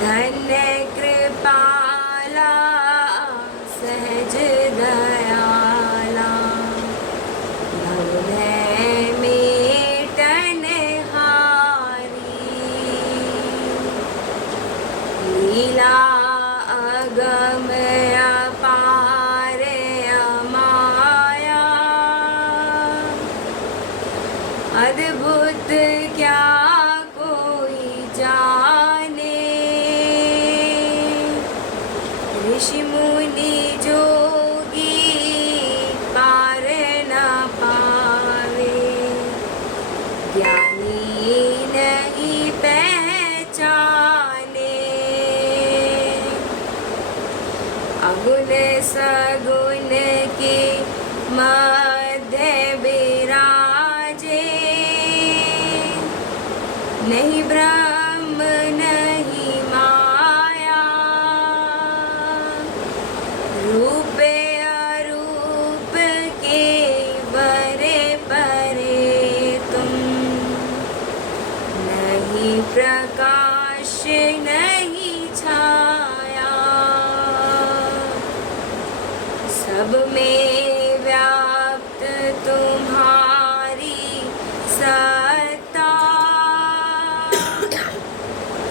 धन्य कृपाला सहज दयाला भवभय मेटन हारी लीला अगम अपार अमाया अद्भुत क्या कोई जाने ऋषि मुनि जोगी पार न पावे ज्ञानी नहीं पहचाने अगुण सगुण के मध्य विराजे नहीं ब्रह्म नहीं माया रूप अरूप के बरे परे तुम नहीं प्रकाश नहीं छाया सब में व्याप्त तुम्हारी सत्ता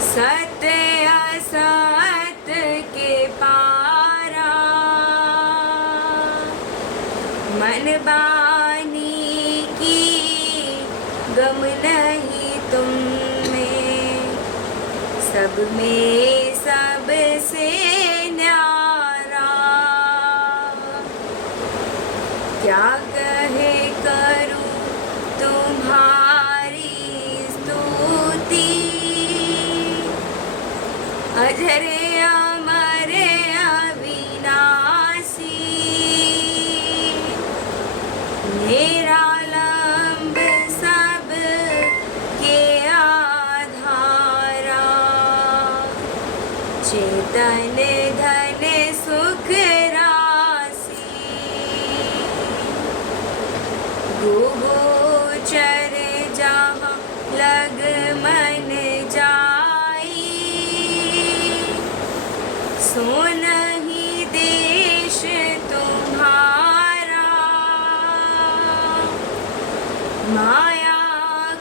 सत्य असत्य के पारा मन बानी की गम नहीं तुम में सब में सबसे न्यारा क्या कहे करूं तुम्हारी स्तुति अजर अमर अविनाशी निरालंब सब के आधारा चेतन धन सुख राशि गोचर जहाँ लग मन जाई सो नहीं देश तुम्हारा माया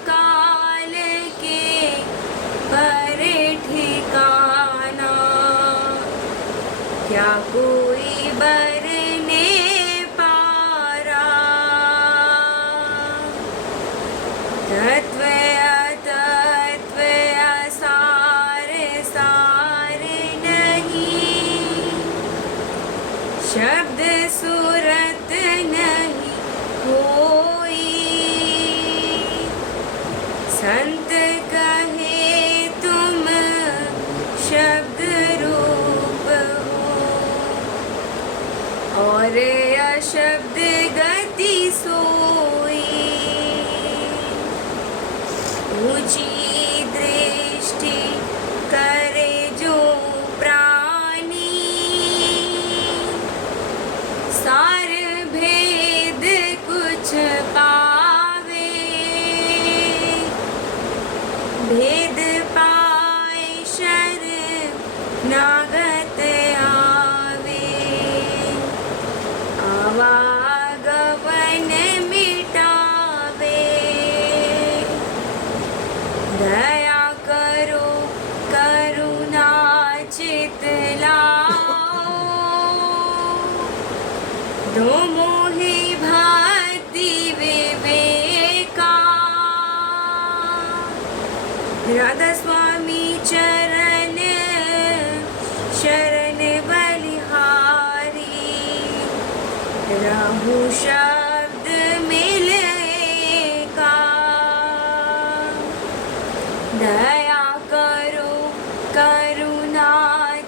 काल के पर ठिकाना क्या कोई बरने पारा तत्व अतत्व असार सार नहीं शब्द सूरत नहीं कोई संत कहे तुम शब्द रूप हो और अशब्द गति सोई ऊंची दृष्टि करे जो प्राणी सार भेद कुछ पावे भेद पाए शरणागत आवे आवागमन मिटावे दया करो करुणा चित लाओ दो मोहि भक्ति विवेका राधा स्वामी चरण शरण बलिहारी राहु शब्द मिलेगा दया करो करुणा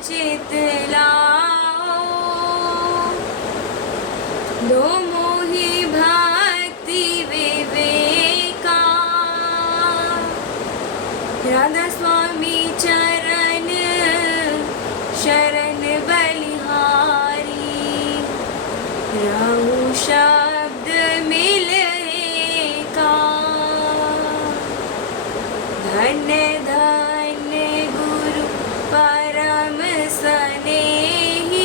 चित लाओ दो मोहि भक्ति विवेका राधा स्वामी चरण शरण बलिहारी राहु शब्द मिलेगा। धन्य धन्य गुरु परम स्नेही,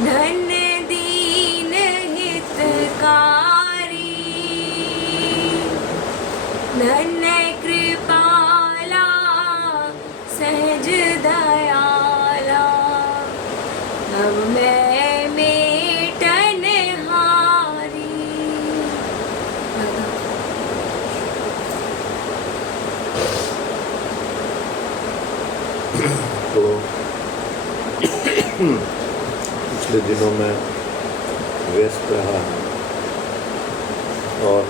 धन्य दीन हितकारी, धन्य कृपाला सहज दयाला, अब मैं मेटन हारी। तो पिछले दिनों में व्यस्त रहा और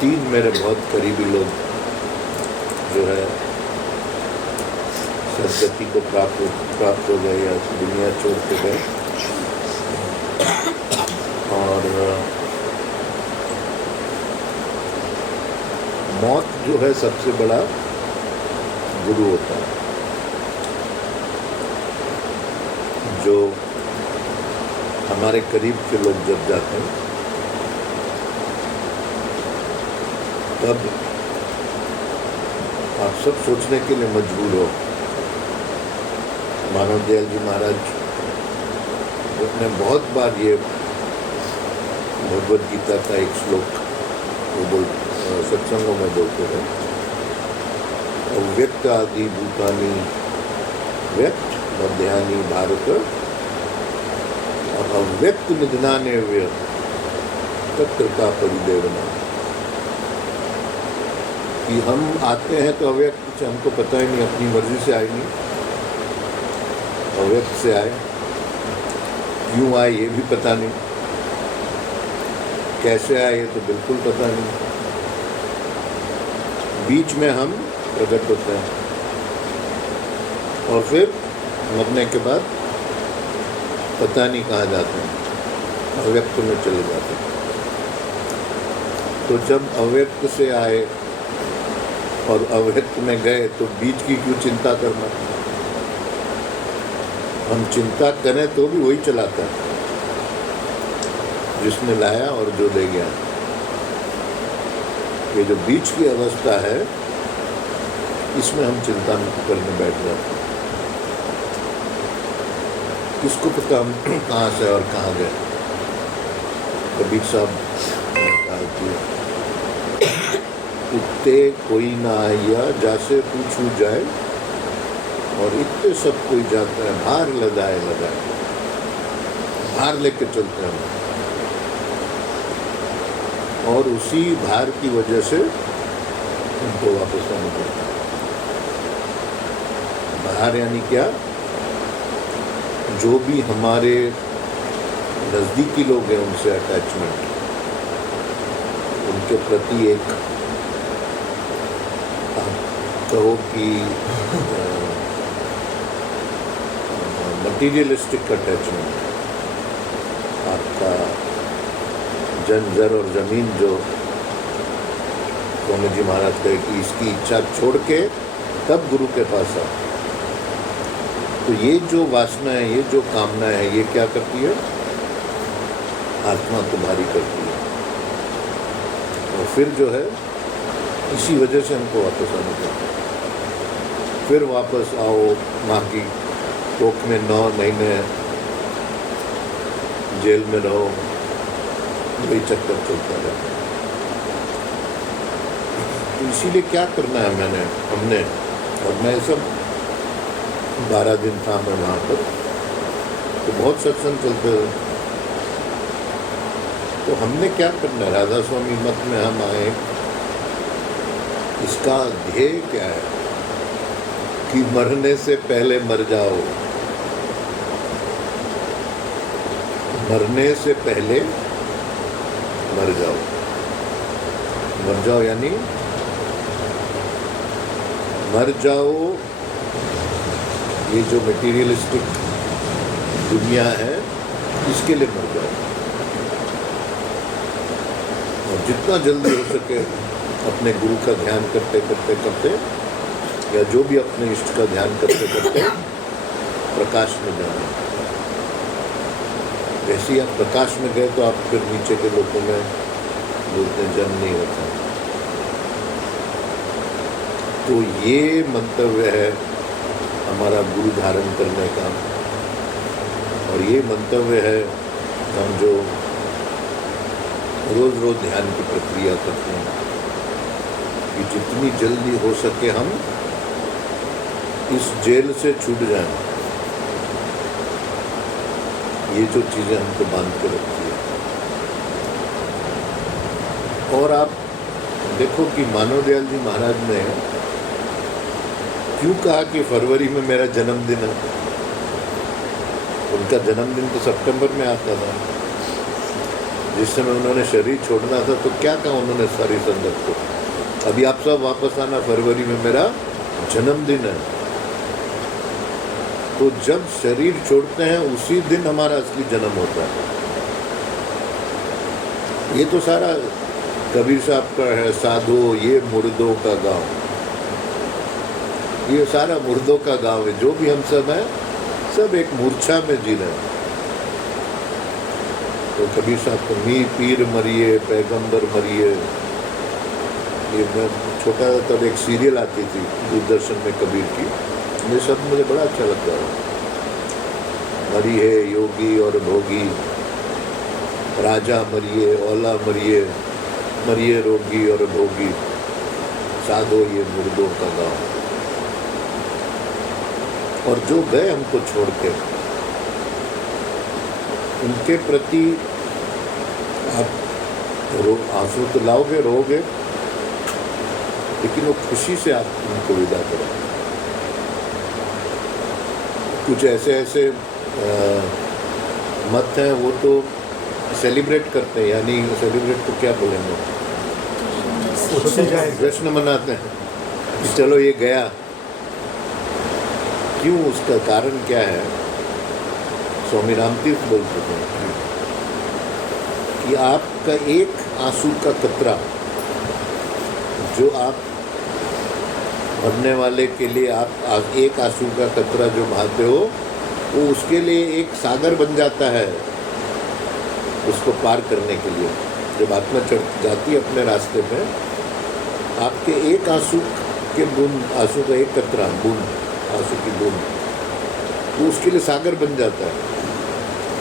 3 मेरे बहुत करीबी लोग जो है सदगति को प्राप्त हो गए या दुनिया छोड़ के गए। और मौत जो है सबसे बड़ा गुरु होता है, जो हमारे करीब के लोग जब जाते हैं तब आप सब सोचने के लिए मजबूर हो। मानव दयाल जी महाराज ने बहुत बार ये भगवद गीता का एक श्लोक वो सत्संगों में बोलते हैं, अव्यक्त आदि भूतानि व्यक्त मध्यानि भारत और अव्यक्त निधनाने व्यक्त तत्र का परिदेवना। कि हम आते हैं तो अव्यक्त से हमको पता ही नहीं, अपनी मर्जी से आए नहीं, अव्यक्त से आए, क्यों आए ये भी पता नहीं, कैसे आए ये तो बिल्कुल पता नहीं, बीच में हम प्रकट होते हैं और फिर मरने के बाद पता नहीं कहाँ जाते हैं, अव्यक्त में चले जाते हैं। तो जब अव्यक्त से आए और अव्यक्त में गए तो बीच की क्यों चिंता करना। हम चिंता करें तो भी वही चलाता है जिसने लाया और जो ले गया। ये जो बीच की अवस्था है इसमें हम चिंता करने बैठ जाते हैं। किसको पता हम कहाँ से और कहाँ गए। कबीर साहब ने कहा कि उठते कोई ना आया जैसे पूछू जाए और इतने सब कोई जाता है, भार लगाए भार लेके चलते हैं और उसी भार की वजह से उनको वापस आना पड़ता है। भार यानी क्या, जो भी हमारे नज़दीकी लोग हैं उनसे अटैचमेंट, उनके प्रति एक कहो कि मटीरियलिस्टिक अटैचमेंट, आपका जर और ज़मीन जो स्वामी जी महाराज कहे कि इसकी इच्छा छोड़ के तब गुरु के पास आओ। तो ये जो वासना है, ये जो कामना है, ये क्या करती है, आत्मा को भारी करती है और फिर जो है इसी वजह से हमको वापस आना पड़ता है। फिर वापस आओ, माँ की कोख में 9 महीने जेल में रहो, वही चक्कर चलता रहता है। तो इसीलिए क्या करना है हमने और मैं सब 12 दिन था मैं वहाँ पर, तो बहुत सत्संग चलते हुए। तो हमने क्या करना है, राधा स्वामी मत में हम आए, इसका ध्येय क्या है कि मरने से पहले मर जाओ, मरने से पहले मर जाओ। मर जाओ यानी मर जाओ, ये जो मटेरियलिस्टिक दुनिया है इसके लिए मर जाओ और जितना जल्दी हो सके अपने गुरु का ध्यान करते करते या जो भी अपने इष्ट का ध्यान करते करते प्रकाश में जाना। वैसे ही आप प्रकाश में गए तो आप फिर नीचे के लोगों में बोलते जन्म नहीं होता। तो ये मंतव्य है हमारा गुरु धारण करने का, और ये मंतव्य है हम जो रोज़ रोज़ ध्यान की प्रक्रिया करते हैं कि जितनी जल्दी हो सके हम इस जेल से छूट जाएं, ये जो चीज़ें हमको बांध के रखती है। और आप देखो कि मानव दयाल जी महाराज ने क्यों कहा कि फरवरी में मेरा जन्मदिन है। उनका जन्मदिन तो सितंबर में आता था, जिस समय उन्होंने शरीर छोड़ना था। तो क्या कहा उन्होंने सारी संगत को, अभी आप सब वापस आना, फरवरी में मेरा जन्मदिन है। तो जब शरीर छोड़ते हैं उसी दिन हमारा असली जन्म होता है। ये तो सारा कबीर साहब का है, साधो ये मुर्दों का गांव, ये सारा मुर्दों का गांव है। जो भी हम सब हैं सब एक मूर्छा में जी रहे हैं। तो कबीर साहब को मी पीर मरिए पैगंबर मरिए, ये मैं छोटा था तब एक सीरियल आती थी दूरदर्शन में कबीर की, ये सब मुझे बड़ा अच्छा लगता है। मरी है योगी और भोगी, राजा मरिए औला मरिए, मरिए रोगी और भोगी, साधो ये मुर्दों का गाँव। और जो गए हमको छोड़ के, उनके प्रति आप आंसू तो लाओगे, रोओगे, लेकिन वो खुशी से आप उनको विदा करो। कुछ ऐसे ऐसे मत हैं, वो तो सेलिब्रेट करते हैं, यानी सेलिब्रेट तो क्या बोलेंगे, जश्न मनाते हैं कि चलो ये गया। क्यों, उसका कारण क्या है? स्वामी रामतीर्थ बोलते थे कि आपका एक आंसू का कतरा जो आप मरने वाले के लिए आप एक आंसू का कतरा जो बहाते हो, वो उसके लिए एक सागर बन जाता है उसको पार करने के लिए। जब आत्मा चढ़ जाती है अपने रास्ते में, आपके एक आंसू के बूंद, आंसू का एक कतरा बूंद, आंसू की बूंद, वो उसके लिए सागर बन जाता है।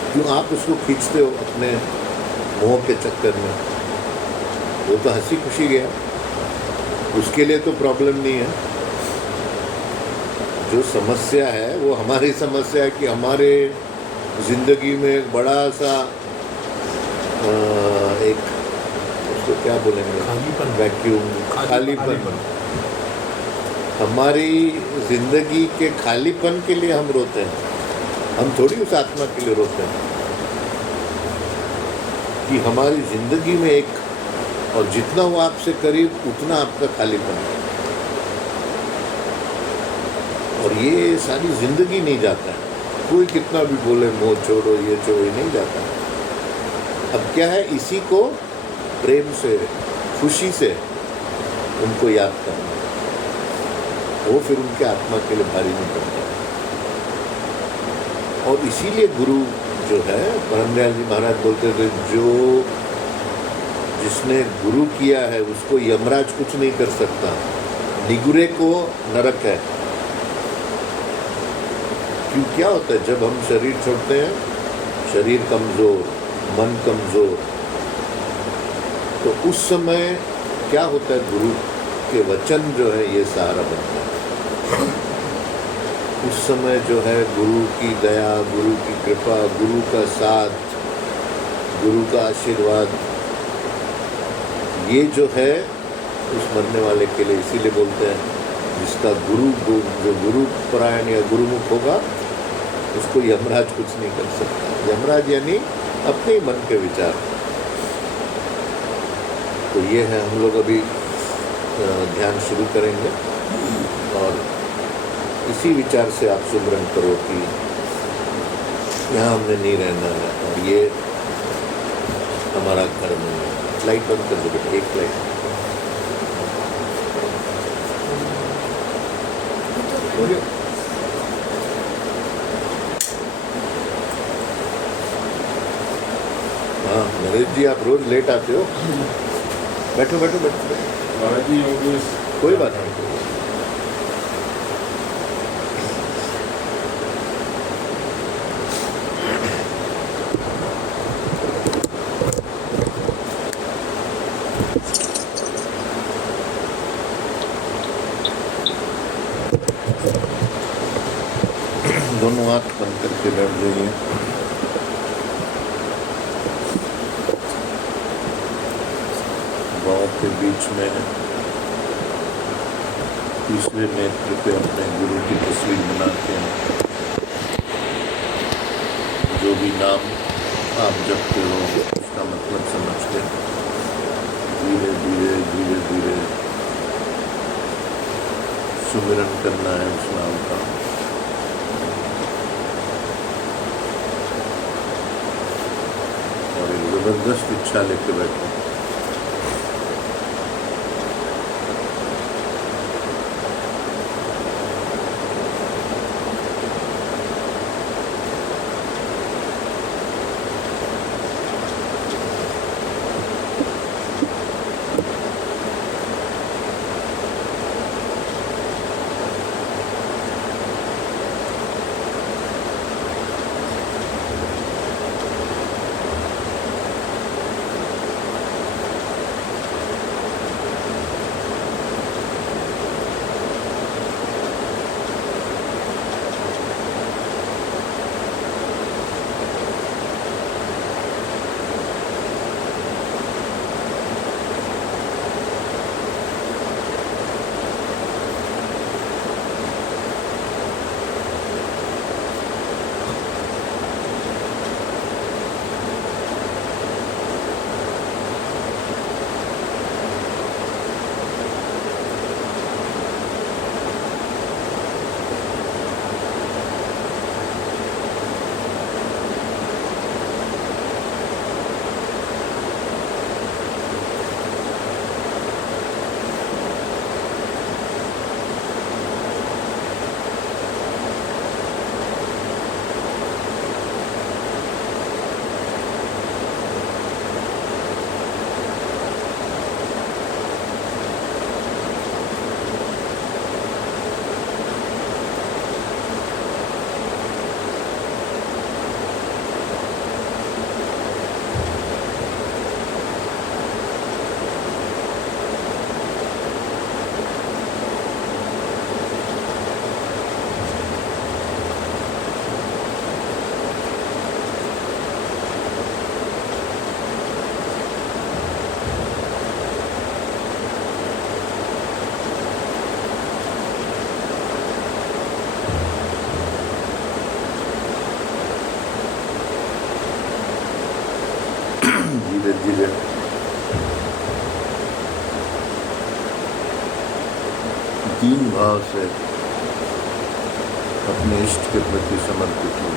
क्यों आप उसको खींचते हो अपने मोह के चक्कर में? वो तो हंसी खुशी गया, उसके लिए तो प्रॉब्लम नहीं है। जो समस्या है वो हमारी समस्या है कि हमारे ज़िंदगी में एक बड़ा सा एक, उसको क्या बोलेंगे, वैक्यूम, खालीपन। हमारी ज़िंदगी के खालीपन के लिए हम रोते हैं, हम थोड़ी उस आत्मा के लिए रोते हैं कि हमारी ज़िंदगी में एक, और जितना वो आपसे करीब उतना आपका खालीपन है। और ये सारी ज़िंदगी नहीं जाता है, कोई कितना भी बोले मोह छोड़ो ये छोड़ो, ये नहीं जाता है। अब क्या है, इसी को प्रेम से, खुशी से उनको याद करना, वो फिर उनके आत्मा के लिए भारी नहीं पड़ता। और इसीलिए गुरु जो है, परम दयाल जी महाराज बोलते थे, जो जिसने गुरु किया है उसको यमराज कुछ नहीं कर सकता, निगुरे को नरक है। क्यों, क्या होता है जब हम शरीर छोड़ते हैं, शरीर कमज़ोर, मन कमज़ोर, तो उस समय क्या होता है, गुरु के वचन जो है ये सहारा बनता है। उस समय जो है गुरु की दया, गुरु की कृपा, गुरु का साथ, गुरु का आशीर्वाद, ये जो है उस मरने वाले के लिए, इसीलिए बोलते हैं जिसका गुरु, जो गुरु परायण या गुरुमुख होगा उसको यमराज कुछ नहीं कर सकता। यमराज यानी अपने ही मन के विचार। तो ये है, हम लोग अभी ध्यान शुरू करेंगे और इसी विचार से आप सुमरन करो कि यहाँ हमने नहीं रहना है और ये हमारा कर्म है। लाइट बंद कर दो बेटा, एक लाइट। हाँ नरेश जी, आप रोज लेट आते हो। बैठो बैठो बैठो, बाबा जी कोई बात नहीं। दोनों आंख बंद करके बैठ जाइए। बाहों के बीच में तीसरे नेत्र पे अपने गुरु की तस्वीर बनाते हैं। जो भी नाम आप जपते हो उसका मतलब समझ के धीरे धीरे धीरे धीरे सुमिरन करना है उस नाम का। और एक जबरदस्त इच्छा लेके बैठो। धीरे धीरे दीन भाव से अपने इष्ट के प्रति समर्पित हो।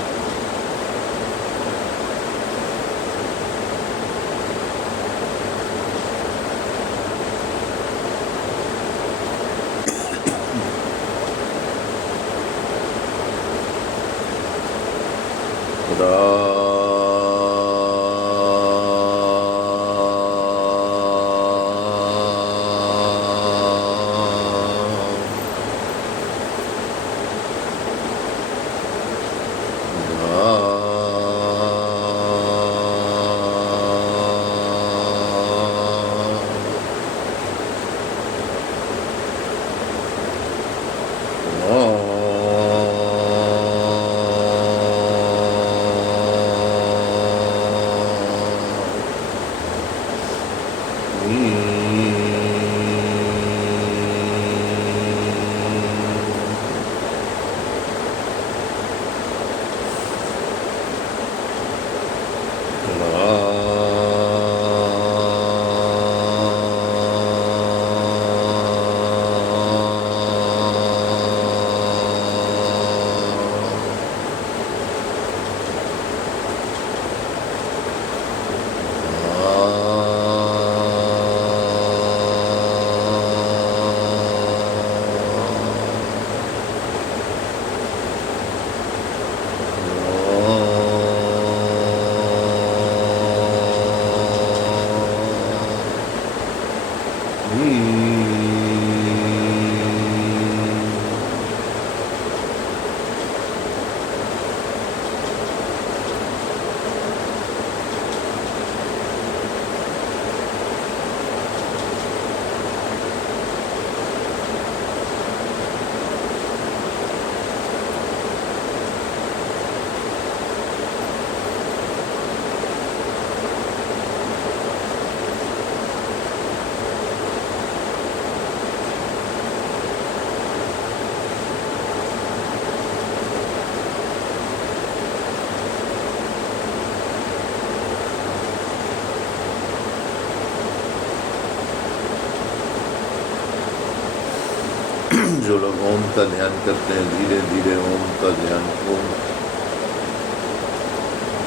जो लोग ओम का ध्यान करते हैं, धीरे धीरे ओम का ध्यान, ओम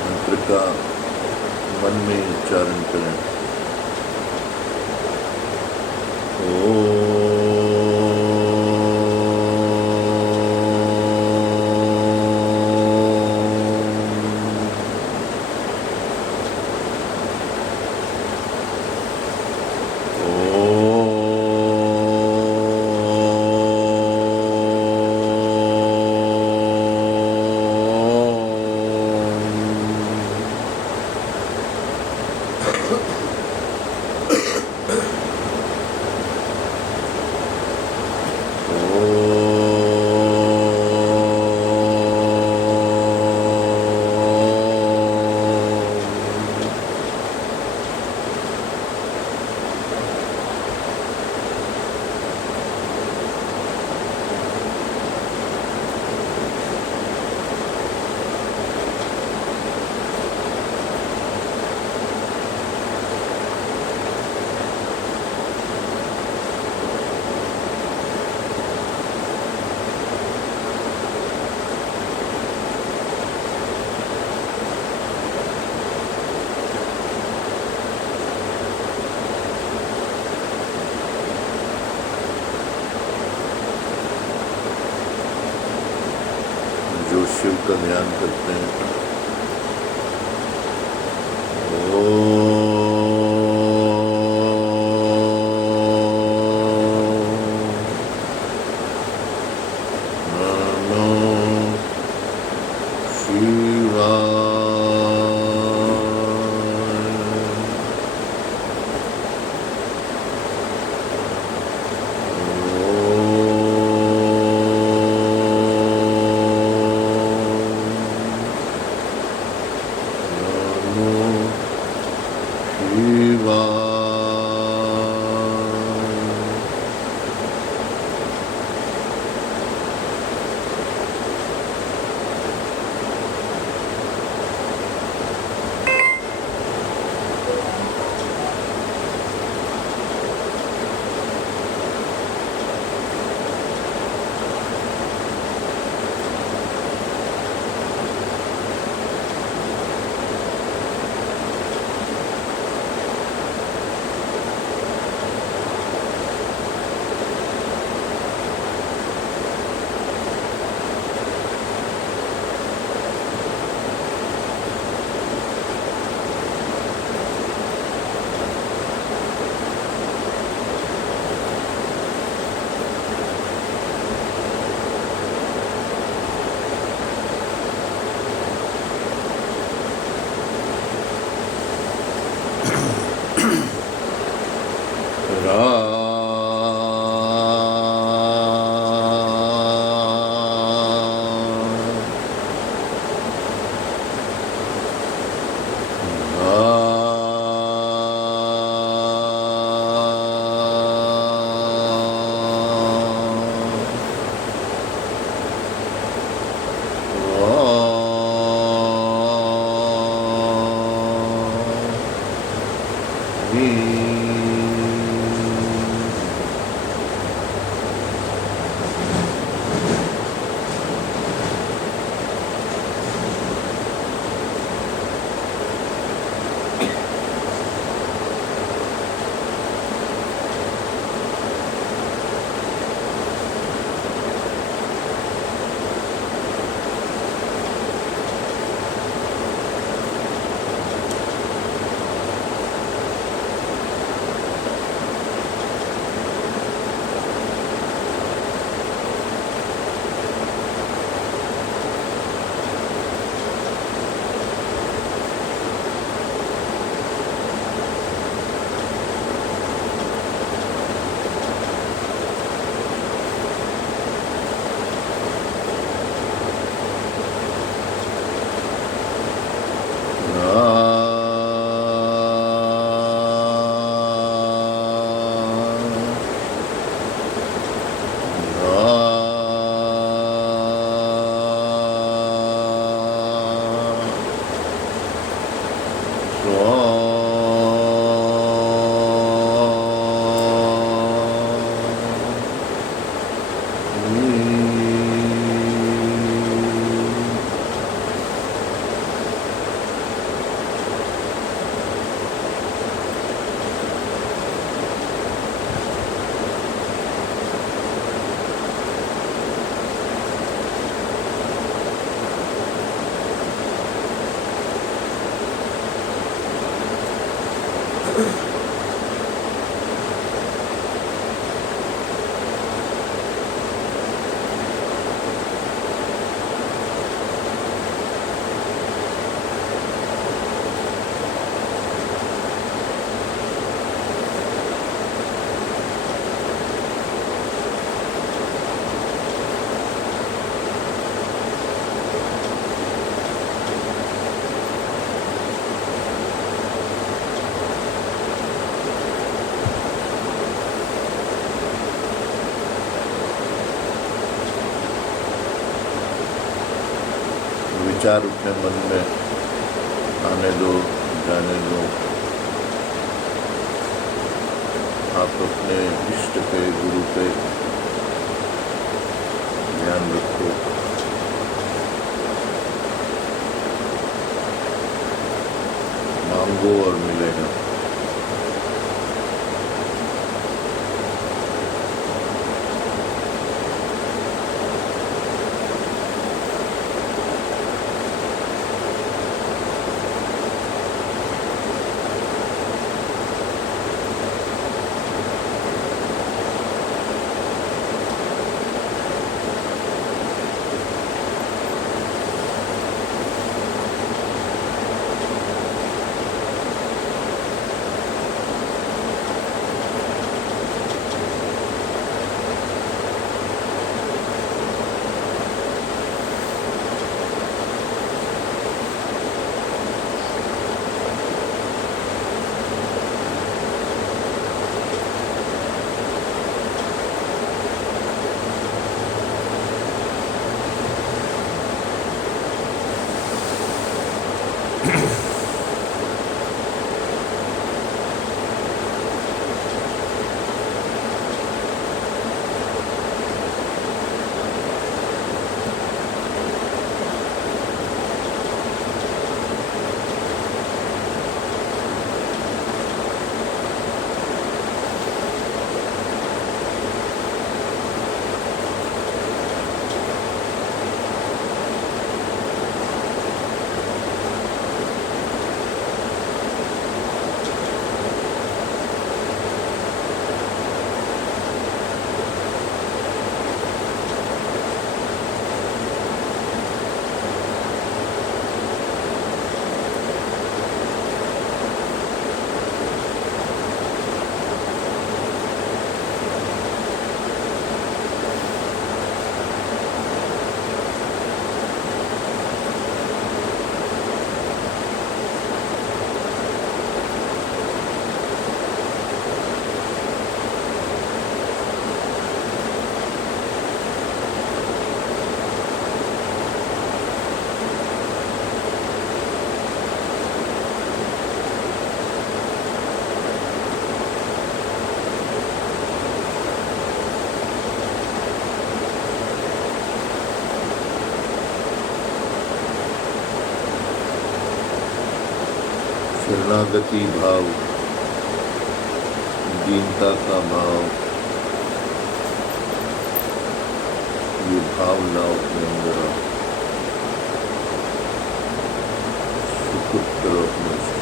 मंत्र का मन में उच्चारण करें। जो शिव का ध्यान करते हैं, विचार उठने मन में, आने दो, जाने दो। आप अपने इष्ट पे, गुरु पे ध्यान रखो। मांगो और मिलेगा। शरणागति भाव, दीनता का भाव, ये भाव लाओ अपने अंदर आओ। शुक्र करो अपने से।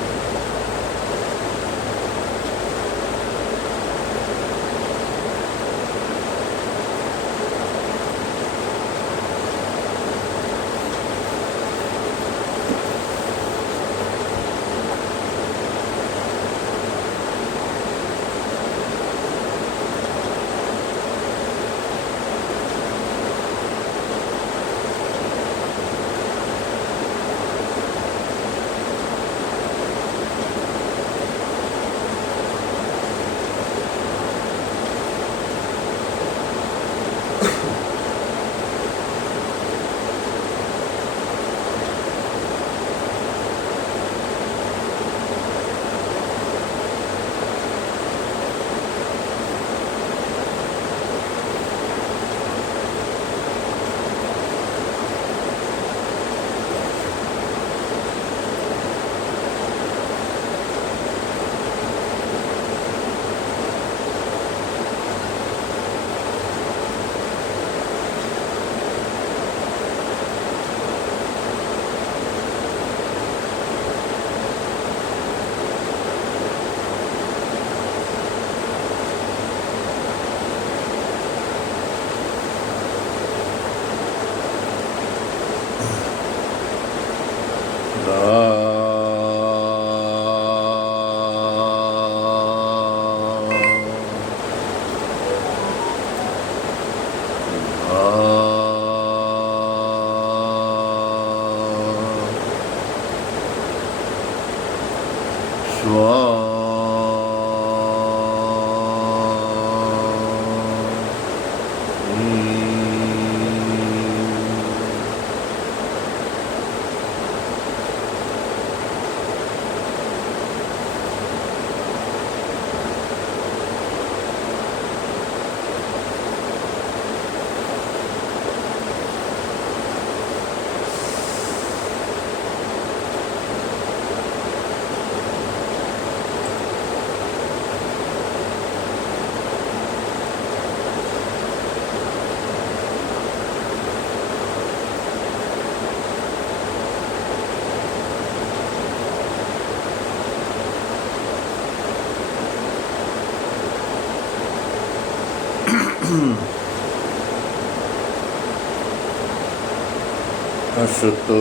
असतो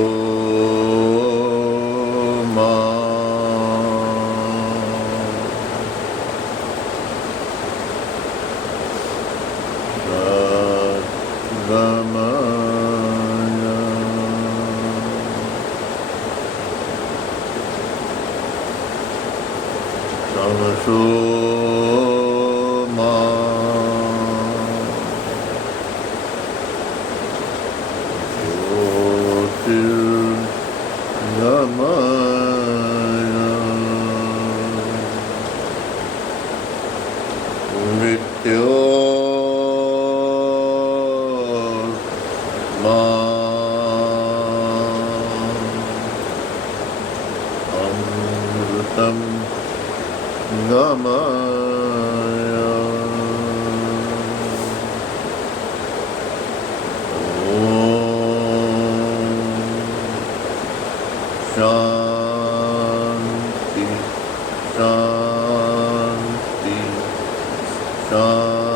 मा सद्गमय तमसो मा ज्योतिर्गमय मृत्योर्मा अमृतं गमय शांति शांति शांति